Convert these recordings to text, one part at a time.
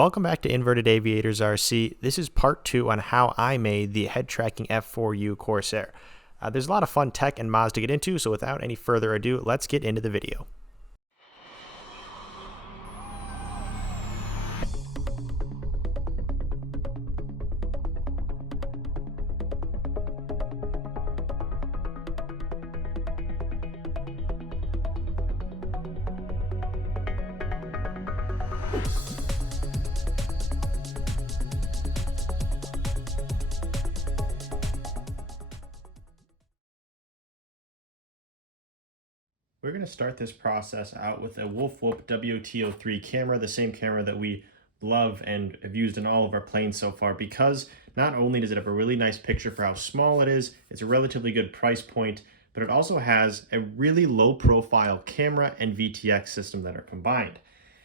Welcome back to Inverted Aviators RC. This is part 2 on how I made the head tracking F4U Corsair. There's a lot of fun tech and mods to get into, so without any further ado, let's get into the video. We're going to start this process out with a Wolf Whoop WT03 camera, the same camera that we love and have used in all of our planes so far, because not only does it have a really nice picture for how small it is, it's a relatively good price point, but it also has a really low profile camera and VTX system that are combined.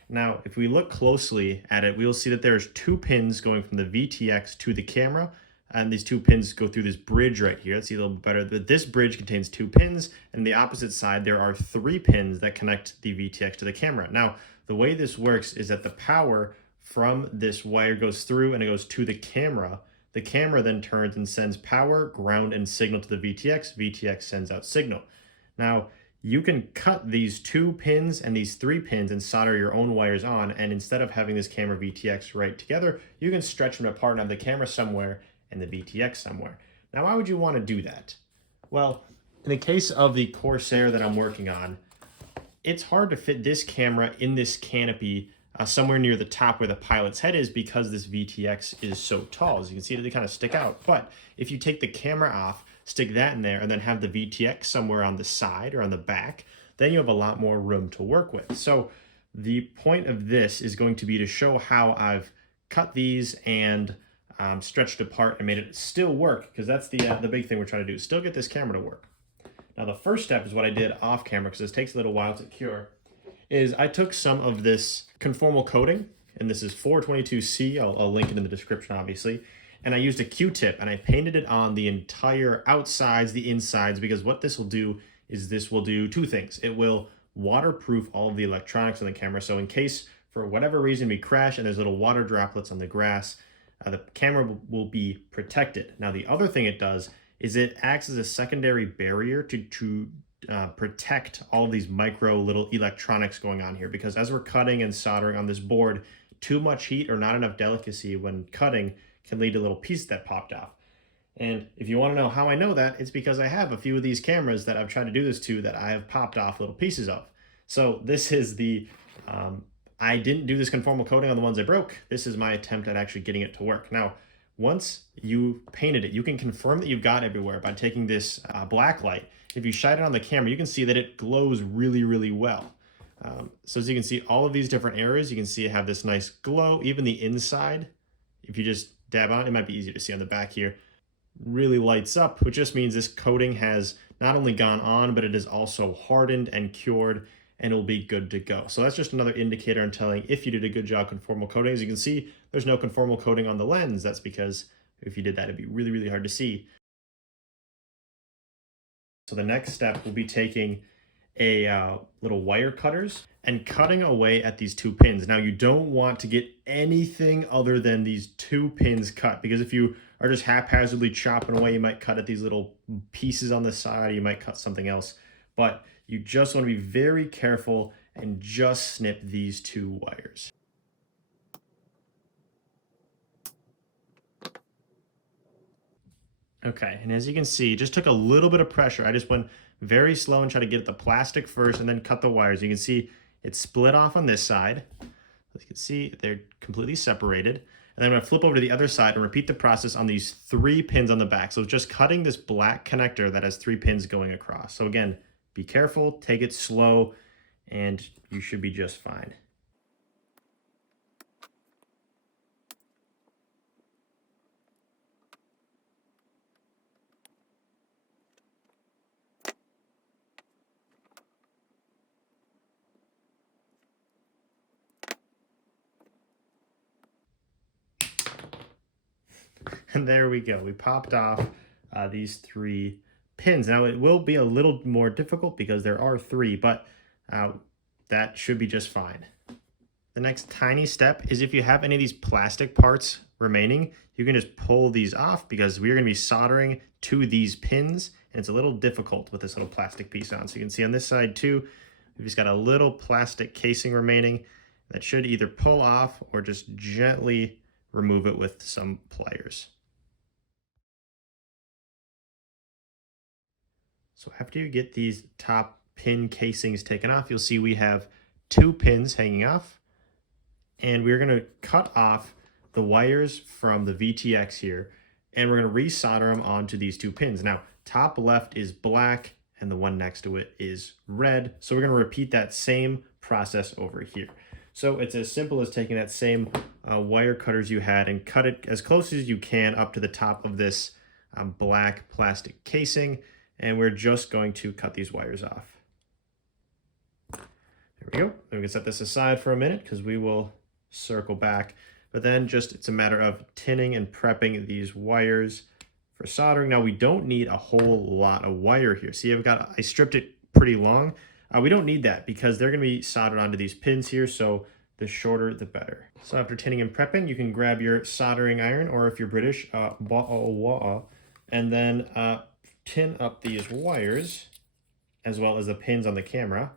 Now, if we look closely at it, we'll see that there's 2 pins going from the VTX to the camera, and these 2 pins go through this bridge right here. Let's see a little bit better. But this bridge contains 2 pins, and on the opposite side, there are 3 pins that connect the VTX to the camera. Now, the way this works is that the power from this wire goes through and it goes to the camera. The camera then turns and sends power, ground, and signal to the VTX. VTX sends out signal. Now, you can cut these 2 pins and these 3 pins and solder your own wires on, and instead of having this camera VTX right together, you can stretch them apart and have the camera somewhere and the VTX somewhere. Now, why would you want to do that? Well, in the case of the Corsair that I'm working on, it's hard to fit this camera in this canopy somewhere near the top where the pilot's head is, because this VTX is so tall. As you can see, they kind of stick out. But if you take the camera off, stick that in there, and then have the VTX somewhere on the side or on the back, then you have a lot more room to work with. So the point of this is going to be to show how I've cut these and stretched apart and made it still work, because that's the big thing we're trying to do, still get this camera to work. Now, the first step is what I did off camera, because this takes a little while to cure, is I took some of this conformal coating, and this is 422C, I'll link it in the description obviously, and I used a Q-tip and I painted it on the entire outsides, the insides, because what this will do is this will do 2 things. It will waterproof all of the electronics on the camera, so in case for whatever reason we crash and there's little water droplets on the grass, the camera will be protected. Now, the other thing it does is it acts as a secondary barrier to protect all of these micro little electronics going on here, because as we're cutting and soldering on this board, too much heat or not enough delicacy when cutting can lead to little pieces that popped off. And if you want to know how I know that, it's because I have a few of these cameras that I've tried to do this to that I have popped off little pieces of. So this is the I didn't do this conformal coating on the ones I broke. This is my attempt at actually getting it to work. Now, once you painted it, you can confirm that you've got everywhere by taking this black light. If you shine it on the camera, you can see that it glows really, really well. So as you can see, all of these different areas, you can see it have this nice glow. Even the inside, if you just dab on it, it might be easier to see on the back here, really lights up, which just means this coating has not only gone on, but it is also hardened and cured, and it'll be good to go. So that's just another indicator in telling if you did a good job conformal coating. As you can see, there's no conformal coating on the lens. That's because if you did that, it'd be really, really hard to see. So the next step will be taking a little wire cutters and cutting away at these 2 pins. Now, you don't want to get anything other than these 2 pins cut, because if you are just haphazardly chopping away, you might cut at these little pieces on the side, you might cut something else. But you just want to be very careful and just snip these 2 wires. Okay, and as you can see, it just took a little bit of pressure. I just went very slow and tried to get at the plastic first and then cut the wires. You can see it split off on this side. As you can see, they're completely separated. And then I'm gonna flip over to the other side and repeat the process on these 3 pins on the back. So it's just cutting this black connector that has 3 pins going across. So again, be careful, take it slow, and you should be just fine. And there we go. We popped off these 3 pins. Now, it will be a little more difficult because there are 3, but that should be just fine. The next tiny step is if you have any of these plastic parts remaining, you can just pull these off because we're going to be soldering to these pins, and it's a little difficult with this little plastic piece on. So you can see on this side too, we've just got a little plastic casing remaining that should either pull off or just gently remove it with some pliers. So after you get these top pin casings taken off, you'll see we have 2 pins hanging off, and we're going to cut off the wires from the VTX here, and we're going to resolder them onto these 2 pins. Now, top left is black and the one next to it is red. So we're going to repeat that same process over here. So it's as simple as taking that same wire cutters you had and cut it as close as you can up to the top of this black plastic casing. And we're just going to cut these wires off. There we go. We can set this aside for a minute because we will circle back. But then it's a matter of tinning and prepping these wires for soldering. Now we don't need a whole lot of wire here. See, I stripped it pretty long. We don't need that because they're going to be soldered onto these pins here. So the shorter, the better. So after tinning and prepping, you can grab your soldering iron, or if you're British, and then tin up these wires as well as the pins on the camera.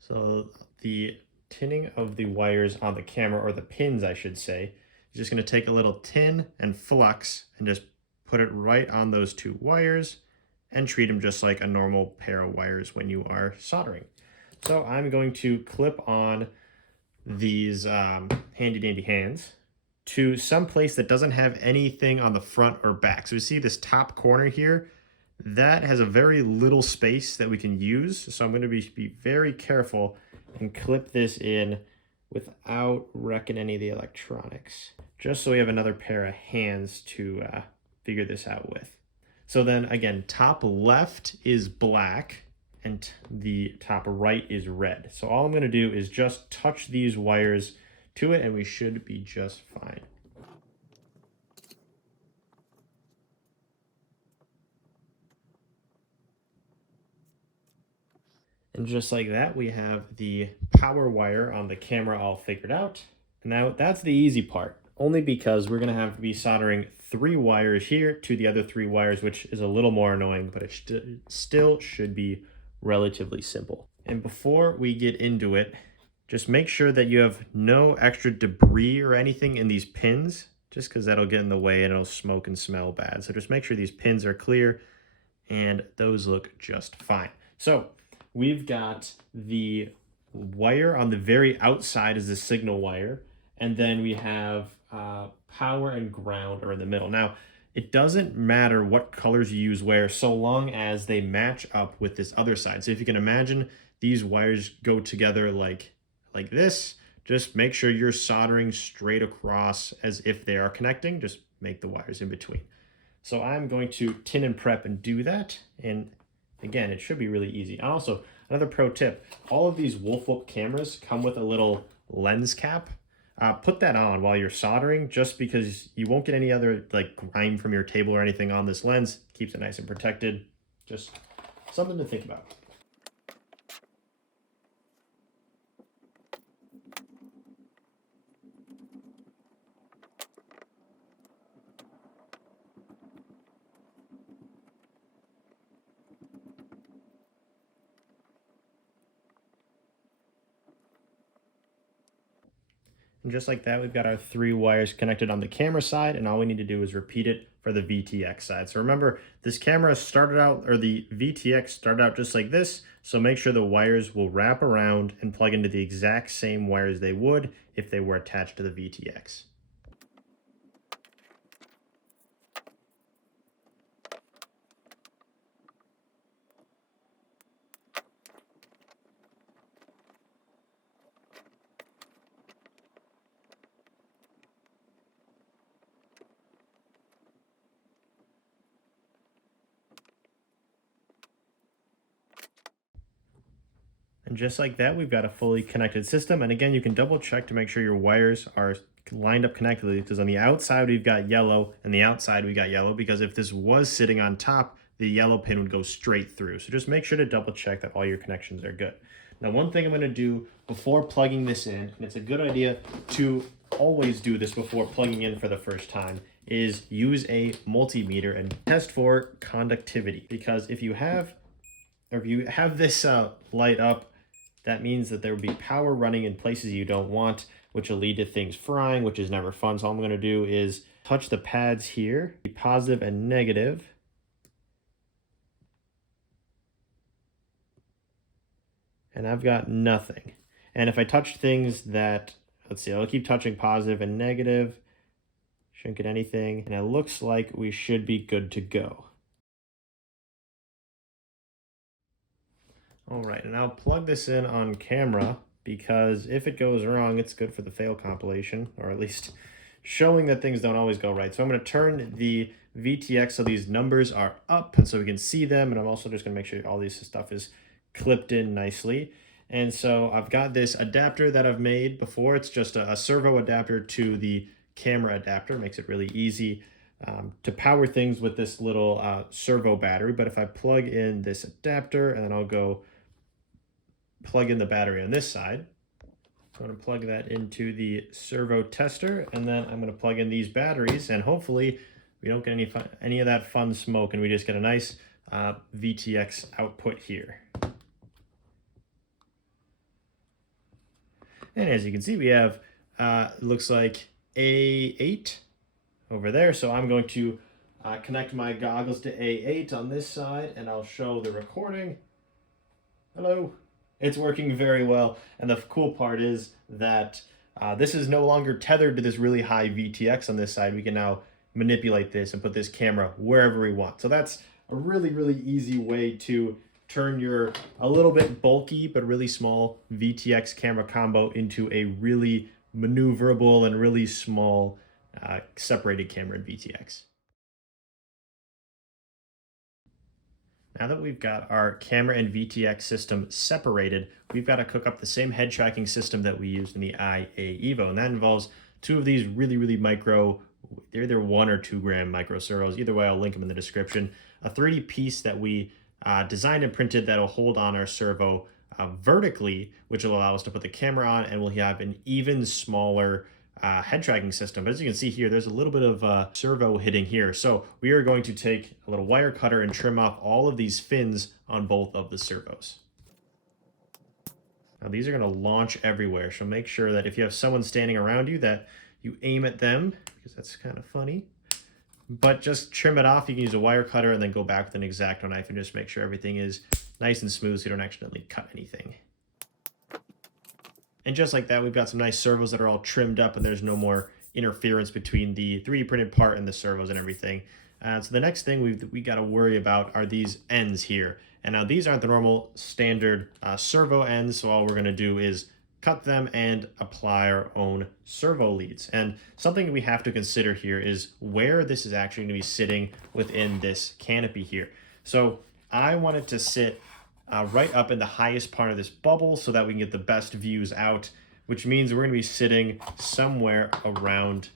So the tinning of the wires on the camera, or the pins I should say, is just going to take a little tin and flux and just put it right on those 2 wires and treat them just like a normal pair of wires when you are soldering. So I'm going to clip on these handy dandy hands to some place that doesn't have anything on the front or back. So you see this top corner here, that has a very little space that we can use. So I'm going to be very careful and clip this in without wrecking any of the electronics, just so we have another pair of hands to figure this out with. So then again, top left is black and the top right is red. So all I'm going to do is just touch these wires to it and we should be just fine. And just like that, we have the power wire on the camera all figured out. Now that's the easy part, only because we're going to have to be soldering 3 wires here to the other 3 wires, which is a little more annoying, but it still should be relatively simple. And before we get into it, just make sure that you have no extra debris or anything in these pins, just because that'll get in the way and it'll smoke and smell bad. So just make sure these pins are clear, and those look just fine. So we've got the wire on the very outside is the signal wire, and then we have power and ground are in the middle. Now, it doesn't matter what colors you use where, so long as they match up with this other side. So if you can imagine these wires go together like this, just make sure you're soldering straight across as if they are connecting. Just make the wires in between. So I'm going to tin and prep and do that. And again, it should be really easy. Also, another pro tip, all of these Wolf cameras come with a little lens cap. Put that on while you're soldering, just because you won't get any other grime from your table or anything on this lens. Keeps it nice and protected. Just something to think about. And just like that, we've got our 3 wires connected on the camera side, and all we need to do is repeat it for the VTX side. So remember, this camera started out, or the VTX started out just like this, so make sure the wires will wrap around and plug into the exact same wires they would if they were attached to the VTX. And just like that, we've got a fully connected system. And again, you can double check to make sure your wires are lined up connectedly, because on the outside we've got yellow and the outside we got yellow, because if this was sitting on top, the yellow pin would go straight through. So just make sure to double check that all your connections are good. Now, one thing I'm going to do before plugging this in, and it's a good idea to always do this before plugging in for the first time, is use a multimeter and test for conductivity. Because if you have this light up, that means that there will be power running in places you don't want, which will lead to things frying, which is never fun. So all I'm going to do is touch the pads here, positive and negative. And I've got nothing. And if I touch things that, let's see, I'll keep touching positive and negative. Shouldn't get anything. And it looks like we should be good to go. All right, and I'll plug this in on camera because if it goes wrong, it's good for the fail compilation, or at least showing that things don't always go right. So I'm going to turn the VTX so these numbers are up and so we can see them. And I'm also just going to make sure all this stuff is clipped in nicely. And so I've got this adapter that I've made before. It's just a servo adapter to the camera adapter. Makes it really easy to power things with this little servo battery. But if I plug in this adapter and then I'll go plug in the battery on this side, I'm going to plug that into the servo tester, and then I'm going to plug in these batteries, and hopefully we don't get any of that fun smoke and we just get a nice VTX output here. And as you can see, we have, looks like A8 over there. So I'm going to connect my goggles to A8 on this side, and I'll show the recording. Hello. It's working very well. And the cool part is that this is no longer tethered to this really high VTX on this side. We can now manipulate this and put this camera wherever we want. So that's a really, really easy way to turn your a little bit bulky but really small VTX camera combo into a really maneuverable and really small separated camera in VTX. Now that we've got our camera and VTX system separated, we've got to cook up the same head tracking system that we used in the IA Evo, and that involves two of these really, really micro, they're either 1 or 2 gram micro servos. Either way, I'll link them in the description. A 3D piece that we designed and printed that'll hold on our servo vertically, which will allow us to put the camera on, and we'll have an even smaller head tracking system. But as you can see here, there's a little bit of servo hitting here. So we are going to take a little wire cutter and trim off all of these fins on both of the servos. Now these are going to launch everywhere, so make sure that if you have someone standing around you that you aim at them, because that's kind of funny. But just trim it off. You can use a wire cutter and then go back with an X-Acto knife and just make sure everything is nice and smooth so you don't accidentally cut anything. And just like that, we've got some nice servos that are all trimmed up and there's no more interference between the 3D printed part and the servos and everything. So the next thing we got to worry about are these ends here. And now these aren't the normal standard servo ends, so all we're going to do is cut them and apply our own servo leads. And something we have to consider here is where this is actually going to be sitting within this canopy here. So I want it to sit right up in the highest part of this bubble so that we can get the best views out, which means we're going to be sitting somewhere around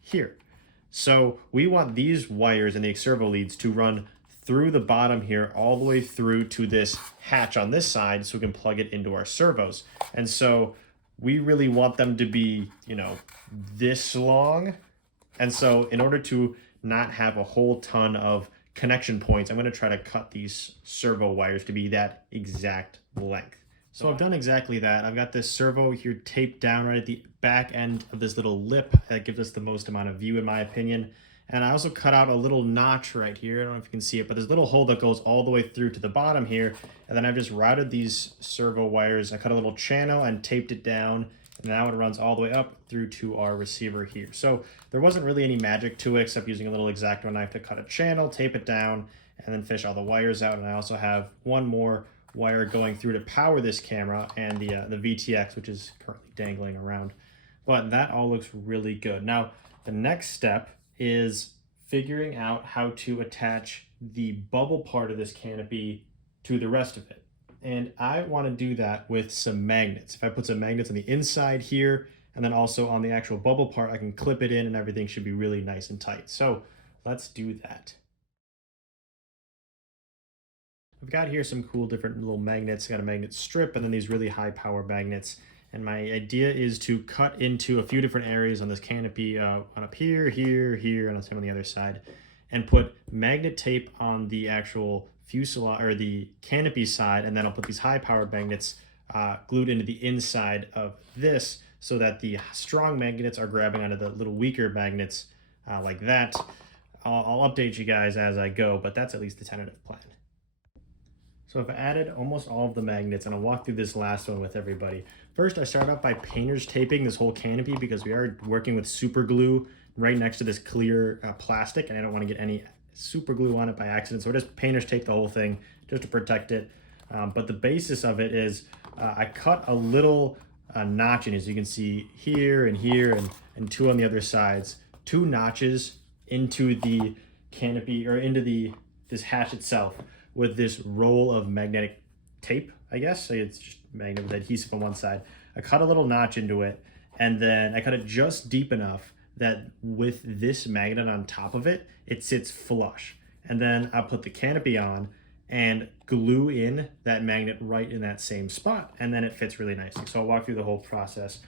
here. So we want these wires and the servo leads to run through the bottom here all the way through to this hatch on this side so we can plug it into our servos. And so we really want them to be, you know, this long. And so in order to not have a whole ton of connection points, I'm going to try to cut these servo wires to be that exact length. So I've done exactly that. I've got this servo here taped down right at the back end of this little lip that gives us the most amount of view in my opinion. And I also cut out a little notch right here. I don't know if you can see it, but there's a little hole that goes all the way through to the bottom here. And then I've just routed these servo wires. I cut a little channel and taped it down. And now it runs all the way up through to our receiver here. So there wasn't really any magic to it except using a little X-Acto knife to cut a channel, tape it down, and then fish all the wires out. And I also have one more wire going through to power this camera and the VTX, which is currently dangling around. But that all looks really good. Now, the next step is figuring out how to attach the bubble part of this canopy to the rest of it. And I want to do that with some magnets. If I put some magnets on the inside here, and then also on the actual bubble part, I can clip it in and everything should be really nice and tight. So let's do that. I've got here some cool different little magnets. Got a magnet strip and then these really high power magnets. And my idea is to cut into a few different areas on this canopy, on up here, here, and on the other side, and put magnet tape on the actual fuselage or the canopy side, and then I'll put these high power magnets glued into the inside of this so that the strong magnets are grabbing onto the little weaker magnets like that. I'll update you guys as I go, but that's at least the tentative plan. So I've added almost all of the magnets, and I'll walk through this last one with everybody. First, I start off by painter's taping this whole canopy because we are working with super glue right next to this clear plastic, and I don't want to get any super glue on it by accident. So I just painter's tape the whole thing just to protect it. But the basis of it is I cut a little notch in, as you can see here, and two on the other sides, 2 notches into the canopy or into this hatch itself with this roll of magnetic tape, I guess. So it's just magnet with adhesive on one side. I cut a little notch into it, and then I cut it just deep enough that with this magnet on top of it, it sits flush. And then I'll put the canopy on and glue in that magnet right in that same spot, and then it fits really nicely. So I'll walk through the whole process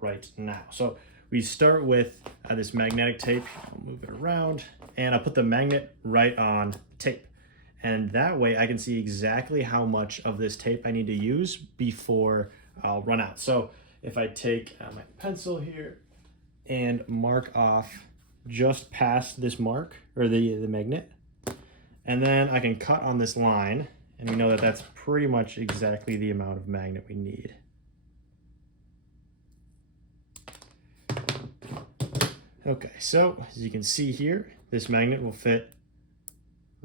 right now. So we start with this magnetic tape. I'll move it around, and I'll put the magnet right on tape. And that way I can see exactly how much of this tape I need to use before I'll run out. So if I take my pencil here and mark off just past this mark, or the magnet, and then I can cut on this line, and we know that that's pretty much exactly the amount of magnet we need. Okay, so as you can see here, this magnet will fit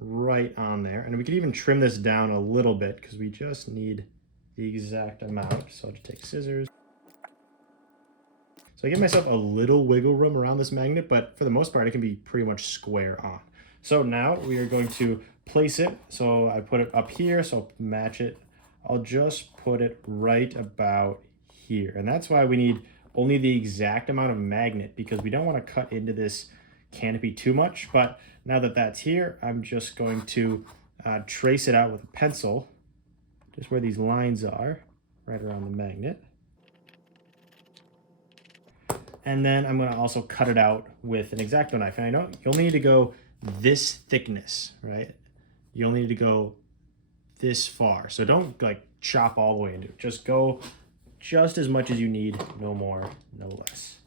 right on there, and we could even trim this down a little bit because we just need the exact amount. So I'll just take scissors. So I give myself a little wiggle room around this magnet, but for the most part it can be pretty much square on. So now we are going to place it. So I put it up here, so I'll match it. I'll just put it right about here, and that's why we need only the exact amount of magnet, because we don't want to cut into this canopy too much. But now that that's here, I'm just going to trace it out with a pencil, just where these lines are, right around the magnet. And then I'm going to also cut it out with an X-Acto knife. And I know you only need to go this thickness, right? You only need to go this far. So don't like chop all the way into it. Just go just as much as you need, no more, no less.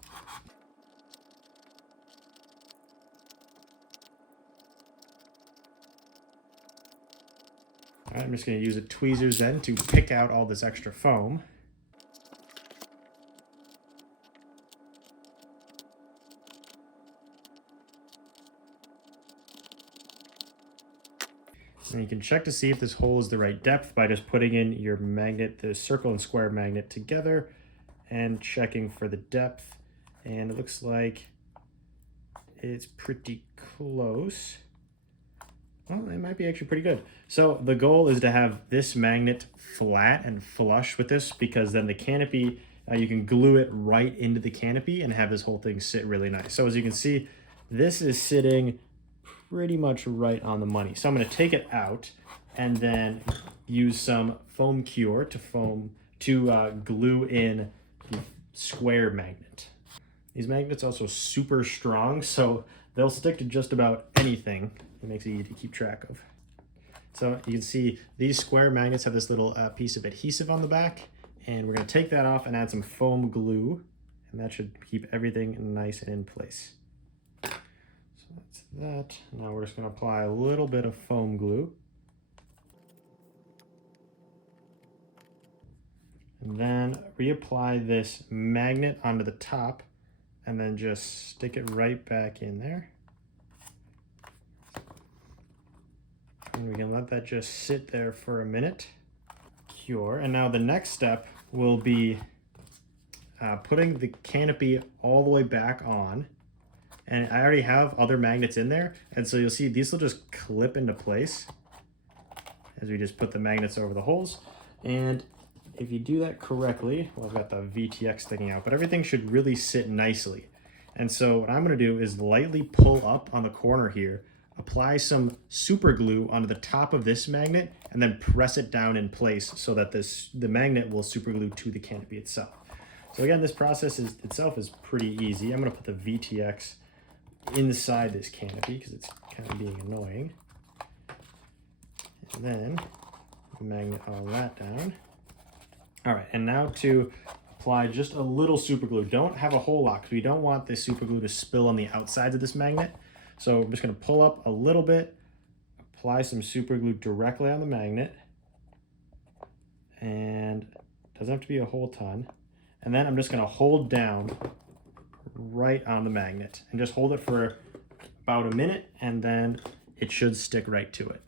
All right, I'm just going to use a tweezers then to pick out all this extra foam. And you can check to see if this hole is the right depth by just putting in your magnet, the circle and square magnet together, and checking for the depth. And it looks like it's pretty close. Well, it might be actually pretty good. So the goal is to have this magnet flat and flush with this, because then the canopy, you can glue it right into the canopy and have this whole thing sit really nice. So as you can see, this is sitting pretty much right on the money. So I'm going to take it out and then use some foam cure to glue in the square magnet. These magnets are also super strong, so they'll stick to just about anything. It makes it easy to keep track of. So you can see these square magnets have this little piece of adhesive on the back, and we're going to take that off and add some foam glue, and that should keep everything nice and in place. So that's that. Now we're just going to apply a little bit of foam glue. And then reapply this magnet onto the top, and then just stick it right back in there. And we can let that just sit there for a minute, cure. And now the next step will be putting the canopy all the way back on. And I already have other magnets in there, and so you'll see these will just clip into place as we just put the magnets over the holes. And if you do that correctly, well, I've got the VTX sticking out, but everything should really sit nicely. And so what I'm going to do is lightly pull up on the corner here apply some super glue onto the top of this magnet and then press it down in place so that the magnet will super glue to the canopy itself. So again, this process itself is pretty easy. I'm going to put the VTX inside this canopy because it's kind of being annoying. And then magnet all that down. All right, and now to apply just a little super glue. Don't have a whole lot because we don't want this super glue to spill on the outsides of this magnet. So I'm just going to pull up a little bit, apply some super glue directly on the magnet, and it doesn't have to be a whole ton. And then I'm just going to hold down right on the magnet and just hold it for about a minute, and then it should stick right to it.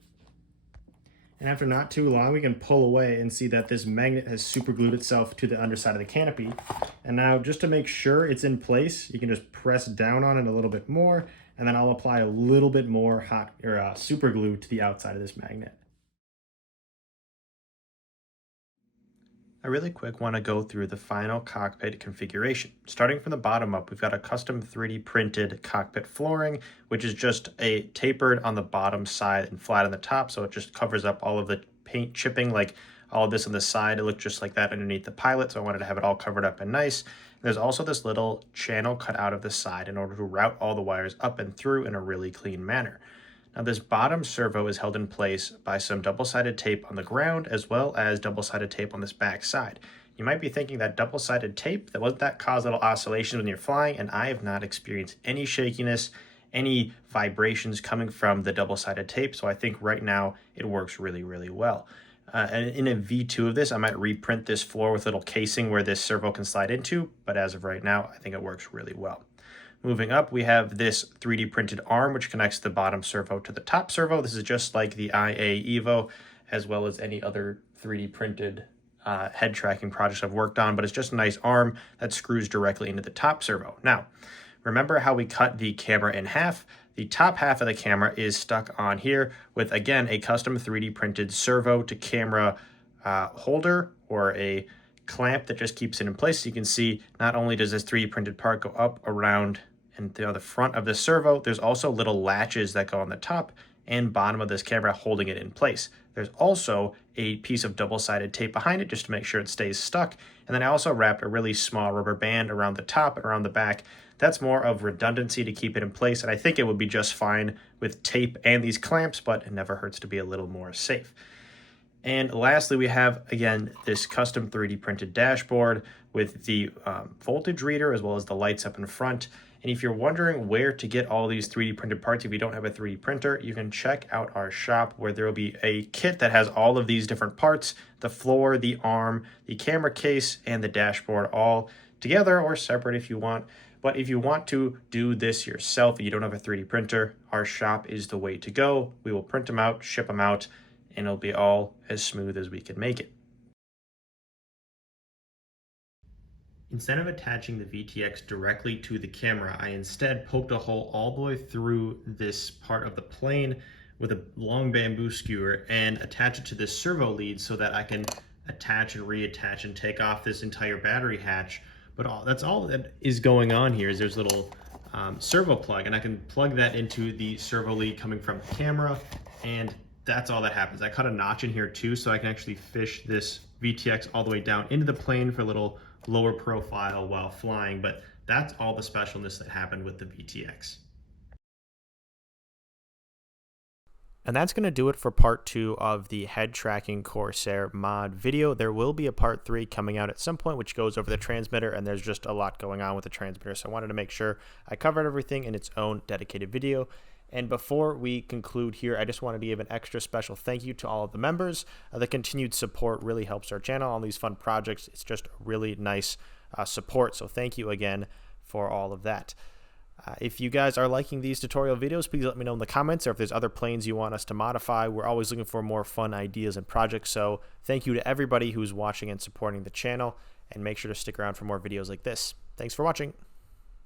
And after not too long, we can pull away and see that this magnet has super glued itself to the underside of the canopy. And now just to make sure it's in place, you can just press down on it a little bit more, and then I'll apply a little bit more hot or super glue to the outside of this magnet. I really quick want to go through the final cockpit configuration. Starting from the bottom up, we've got a custom 3D printed cockpit flooring, which is just a tapered on the bottom side and flat on the top, so it just covers up all of the paint chipping, like all of this on the side. It looked just like that underneath the pilot, so I wanted to have it all covered up and nice. There's also this little channel cut out of the side in order to route all the wires up and through in a really clean manner. Now this bottom servo is held in place by some double-sided tape on the ground as well as double-sided tape on this back side. You might be thinking that double-sided tape, that cause little oscillations when you're flying, and I have not experienced any shakiness, any vibrations coming from the double-sided tape, so I think right now it works really, really well. And in a V2 of this, I might reprint this floor with a little casing where this servo can slide into, but as of right now, I think it works really well. Moving up, we have this 3D printed arm, which connects the bottom servo to the top servo. This is just like the IA Evo, as well as any other 3D printed head tracking projects I've worked on, but it's just a nice arm that screws directly into the top servo. Now, remember how we cut the camera in half? The top half of the camera is stuck on here with, again, a custom 3D printed servo to camera holder or a clamp that just keeps it in place. So you can see not only does this 3D printed part go up around and the front of the servo, there's also little latches that go on the top and bottom of this camera holding it in place. There's also a piece of double-sided tape behind it just to make sure it stays stuck. And then I also wrapped a really small rubber band around the top and around the back. That's more of redundancy to keep it in place, and I think it would be just fine with tape and these clamps, but it never hurts to be a little more safe. And lastly, we have, again, this custom 3D printed dashboard with the voltage reader as well as the lights up in front. And if you're wondering where to get all these 3D printed parts, if you don't have a 3D printer, you can check out our shop where there will be a kit that has all of these different parts, the floor, the arm, the camera case, and the dashboard all together or separate if you want. But if you want to do this yourself and you don't have a 3D printer, our shop is the way to go. We will print them out, ship them out, and it'll be all as smooth as we can make it. Instead of attaching the VTX directly to the camera, I instead poked a hole all the way through this part of the plane with a long bamboo skewer and attach it to this servo lead so that I can attach and reattach and take off this entire battery hatch. But that's all that is going on here is there's a little servo plug, and I can plug that into the servo lead coming from the camera, and that's all that happens. I cut a notch in here too, so I can actually fish this VTX all the way down into the plane for a little lower profile while flying, but that's all the specialness that happened with the VTX. And that's going to do it for part 2 of the head tracking Corsair mod video. There will be a part 3 coming out at some point, which goes over the transmitter, and there's just a lot going on with the transmitter, so I wanted to make sure I covered everything in its own dedicated video. And before we conclude here, I just wanted to give an extra special thank you to all of the members. The continued support really helps our channel on these fun projects. It's just really nice support, so thank you again for all of that. If you guys are liking these tutorial videos, please let me know in the comments, or if there's other planes you want us to modify. We're always looking for more fun ideas and projects, so thank you to everybody who's watching and supporting the channel, and make sure to stick around for more videos like this. Thanks for watching.